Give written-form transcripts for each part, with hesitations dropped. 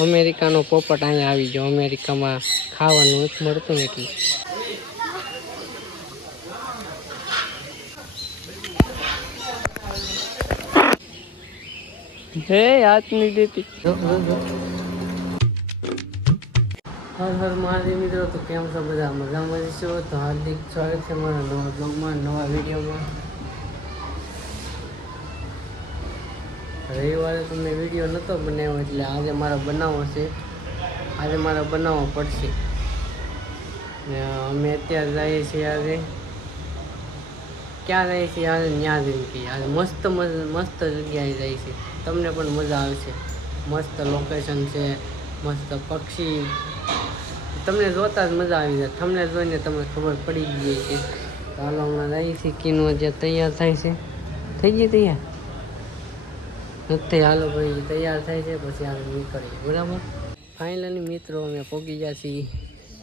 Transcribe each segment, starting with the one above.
અમેરિકાનો પોપટ અહીંયા આવી ગયો. અમેરિકામાં ખાવાનું નથી મળતું ને એટલે. હે હાથ નહીં દેતી. હર હર મહાદેવ મિત્રો, તો કેમ છો બધા? મજામાં છો? તો હાર્દિક સ્વાગત છે મારા નવા બ્લોગમાં, નવા વિડીયોમાં. રવિવારે તમને વિડીયો નહોતો બનાવ્યો એટલે આજે મારે બનાવવો છે. આજે મારે બનાવવો પડશે. અમે અત્યારે જઈએ છીએ. આજે ક્યાં જઈએ છીએ? આજે ત્યાં જઈએ છીએ. આજે મસ્ત મસ્ત જગ્યાએ જાય છે. તમને પણ મજા આવશે. મસ્ત લોકેશન છે, મસ્ત પક્ષી. તમને જોતા જ મજા આવી જાય. તમને જોઈને તમને ખબર પડી ગઈ છે. તો હાલો હમણાં જઈએ છીએ. કીનો જે તૈયાર થાય છે. થઈ ગઈ તૈયાર નથી? હાલો ભાઈ, તૈયાર થાય છે પછી આપણે નીકળીએ. બરાબર. ફાઇનલી મિત્રો અમે પહોંચી ગયા છીએ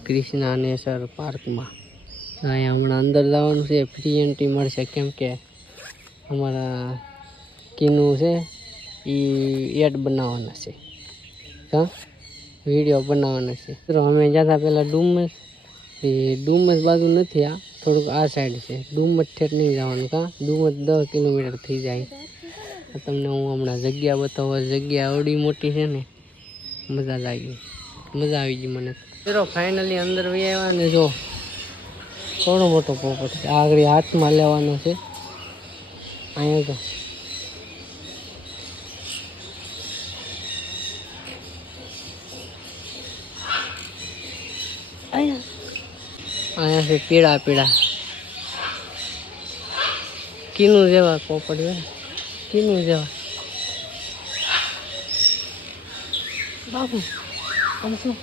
કૃષ્ણા નેચર પાર્કમાં. અહીંયા હમણાં અંદર જવાનું છે. ફ્રી એન્ટ્રી મળશે કેમ કે અમારા કીનું છે એ એડ બનાવવાના છે. હા, વિડીયો બનાવવાના છે. તો અમે જતા પહેલાં ડુમસ, એ ડુમસ બાજુ નથી, આ થોડુંક આ સાઈડ છે. ડુમસ ઠેઠ નહીં જવાનું. કાં ડુમસ 10 કિલોમીટર થઈ જાય. તમને હું હમણાં જગ્યા બતાવવા. જગ્યા આવડી મોટી છે ને, મજા આવી ગઈ મને. ચલો ફાઇનલી અંદર વહી આવ્યા ને જો થોડો મોટો પોપટ છે. આગળ હાથમાં લેવાનો છે. અહીંયા તો અહીંયા છે પીળા પીળા કીનું જેવા પોપટ છે. કીનું જેવા. બાબુ આમ શું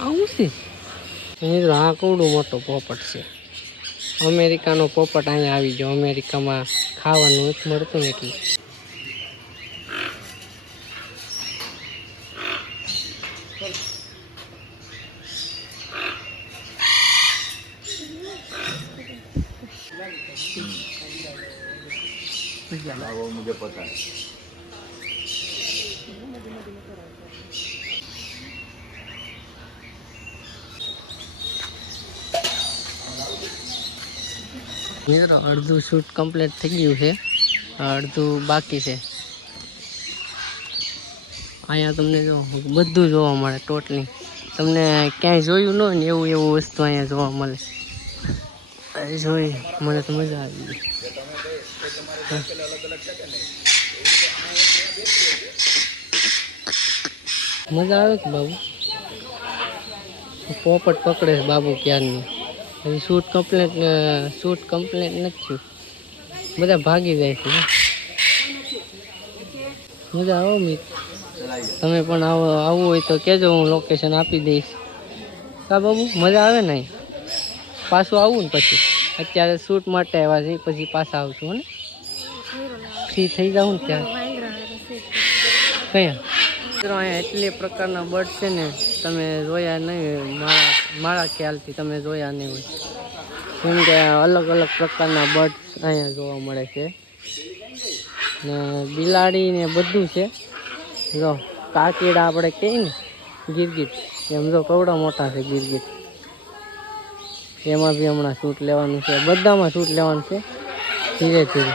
આવું છે? મિત્રો આ કેવડું મોટો પોપટ છે. અમેરિકાનો પોપટ અહીંયા આવી ગયો. અમેરિકામાં ખાવાનું નથી મળતું ને એટલે. मुझे पता है. મિત્રો અડધું શૂટ કમ્પ્લીટ થઈ ગયું છે, અડધું બાકી છે. અહીંયા તમને જો બધું જોવા મળે ટોટલી. તમને ક્યાંય જોયું ન હોય ને એવું વસ્તુ અહીંયા જોવા મળે. જોઈ મને તો મજા આવી ગઈ. મજા આવે કે બાબુ? પોપટ પકડે છે બાબુ ક્યારની. હજી શૂટ કમ્પ્લીટ નથી થયું. બધા ભાગી જાય છે. મજા આવો મિત્ર. તમે પણ આવવું હોય તો કહેજો, હું લોકેશન આપી દઈશ. કા બાબુ મજા આવે ને? પાછું આવું ને પછી. અત્યારે શૂટ માટે આવ્યા છે, પછી પાછા આવશું ને ફ્રી થઈ જાઉં ને ત્યારે. કયા મિત્રો અહીંયા એટલી પ્રકારના બર્ડ છે ને, તમે જોયા નહીં. મારા ખ્યાલથી તમે જોયા નહીં હોય. કેમ કે અલગ અલગ પ્રકારના બર્ડ અહીંયા જોવા મળે છે. ને બિલાડી ને બધું છે. જો કાકીડા આપણે કહીએ ને, ગીરગીટ, એમ જો કવડા મોટા છે ગીરગીટ. એમાં બી હમણાં શૂટ લેવાનું છે. બધામાં શૂટ લેવાનું છે ધીરે ધીરે.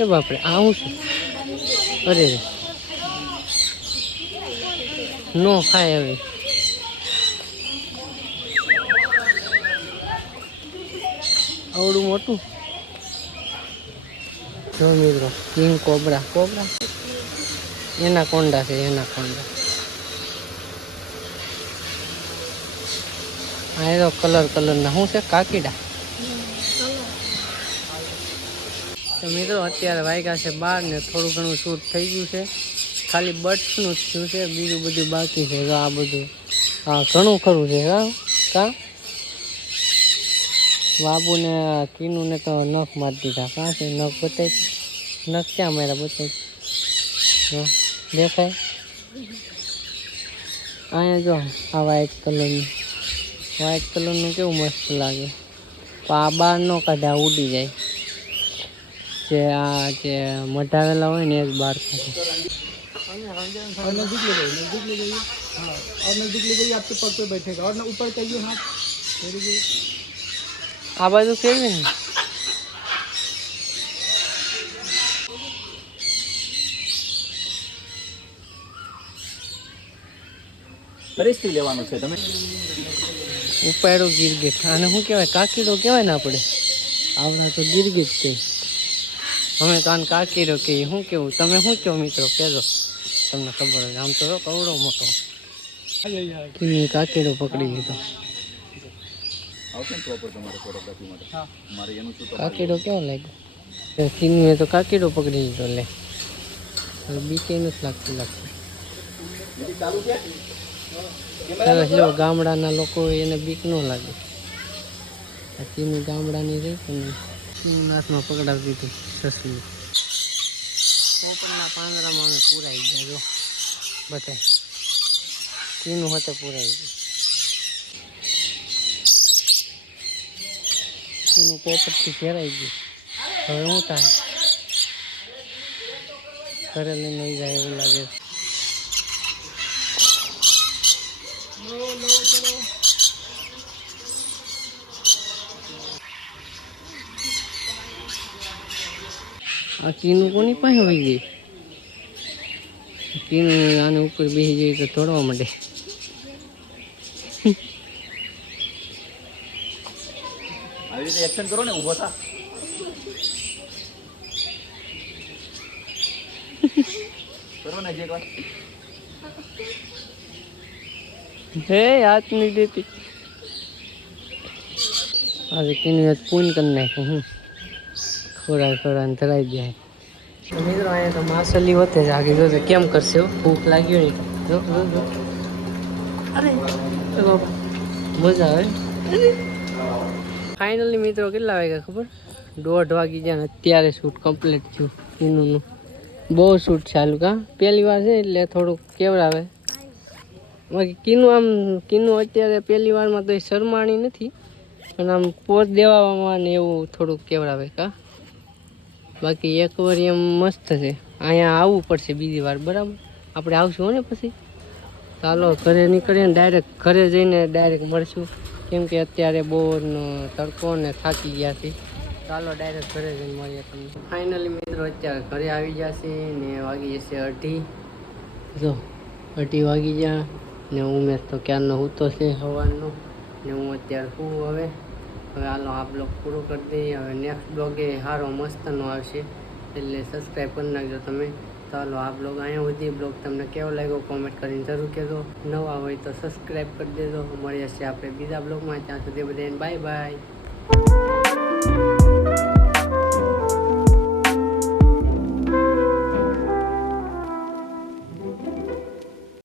એ બાપરે આવું છે? અરે નો ખાય હવે. આવડું મોટું. જો મિત્રો કિંગ કોબરા એના કોંડા છે. આ તો કલરના શું છે? કાકીડા. તો મિત્રો અત્યારે વાગ્યા છે 12 ને થોડું ઘણું શૂટ થઈ ગયું છે. ખાલી બર્ડ્સનું જ થયું છે, બીજું બધું બાકી છે. આ બધું હા ઘણું ખરું છે. હા કા બાબુને કીનુને તો નખ મારી દીધા. કાં છે નખ બતાવી? નખ ક્યાં મારા બતાવી? હા દેખાય? અહીંયા જો આ વ્હાઈટ કલરનું કેવું મસ્ત લાગે. પણ આ બહાર ન કાઢે, આ ઉડી જાય. જે મઢાવેલા હોય ને એ જ બહાર કાઢે. और नजदीक ले जाइए, नजदीक ले जाइए। हाँ, और नजदीक ले जाइए, आपके पग पे बैठेगा। और ऊपर करिए हाथ। Very good. આ બાજુ ફેરવી ને. ફરીથી લેવાનું છે તમે. ઉપાડો ગીરગીટ. આને શું કહેવાય? કાકીડો કહેવાય ને આપણે. આવડા તો ગીરગીટ કહે. અમે તો આને કાકીડો કહીએ. શું કેવું? તમે શું કહો મિત્રો? કહેજો તમને ખબર હોય. આમ તો કવડો મોટો. કાકીડો પકડી લીધો. આવશે ને પ્રોપર તમારે ફોટોગ્રાફી માટે. હા, મારે એનું શું કાકીડો કેવો લાગ્યો? કિન્નુએ તો કાકીડો પકડી લીધો. લે બીકે નથી લાગતું. ચાલુ છે. જો ગામડાના લોકો એને બીક ન લાગે. કિન્નુ ગામડાની રહી કે કિન્નુ હાથમાં પકડાવી દીધું સસલું. પોપટના પાંજરામાં અમે પૂરાઈ ગયા. જો બધા કિન્નુ હાથે પૂરાઈ ગયું. કિન્નુ પોપટથી ઘેરાઈ ગયું. હવે શું થાય? ઘરે લઈને લઈ જાય એવું લાગે. આ કિન્નુ કોની પાસે હોઈ ગઈ? કિન્નુ આને ઉપર બેસી જાય તો તોડવા માંડે. આવી રીતે એક્શન કરો ને, ઊભો થા. કરો ને જે વાત. હે હાથ નહીં દેતી. આજે કિન્નુ પૂન કરી નાખ્યું. હું ખોરાને ધરાઈ જાય. મિત્રો અહીંયા તો માસલી હોતે જ આગળ જોતે કેમ કરશે? ભૂખ લાગ્યો નહીં. જો અરે ચલો મજા આવે. ફાઇનલી મિત્રો કેટલા વાગ્યા ખબર? 1:30 વાગી ગયા. અત્યારે શૂટ કમ્પ્લીટ થયું કિન્નુનું. બહુ શૂટ ચાલુ. કાં પહેલી વાર છે એટલે થોડુંક કેવડાવે. બાકી કિન્નુ અત્યારે પહેલી વારમાં તો એ શરમાણી નથી, પણ આમ પોઝ દેવામાં ને એવું થોડુંક કેવડાવે. કાં બાકી એક વાર એમ મસ્ત છે. અહીંયા આવવું પડશે બીજી વાર. બરાબર આપણે આવશું ને પછી. ચાલો ઘરે નીકળીએ ને ડાયરેક્ટ ઘરે જઈને ડાયરેક્ટ મળશું, કેમ કે અત્યારે બહુ તડકો ને થાકી ગયા છે. ચાલો ડાયરેક્ટ ઘરે જઈને મળીએ તમને. ફાઇનલી મિત્રો અત્યારે ઘરે આવી જશે ને વાગી જશે 2:30. જો 2:30 વાગી ગયા ને ઉમેશ તો ક્યારનો સૂતો છે સવારનો ને હું અત્યારે શું હવે હાલો આ બ્લોગ પૂરો કરી દઈએ. હવે નેક્સ્ટ બ્લોગ એ સારો મસ્તનો આવશે એટલે સબસ્ક્રાઈબ કરી નાખજો તમે. ચાલો આ બ્લોગ અહીંયા સુધી. બ્લોગ તમને કેવો લાગ્યો કોમેન્ટ કરીને જરૂર કહેજો. નવા હોય તો સબસ્ક્રાઈબ કરી દેજો. મળીએ છીએ આપણે બીજા બ્લોગમાં. ત્યાં સુધી બધાને બાય બાય.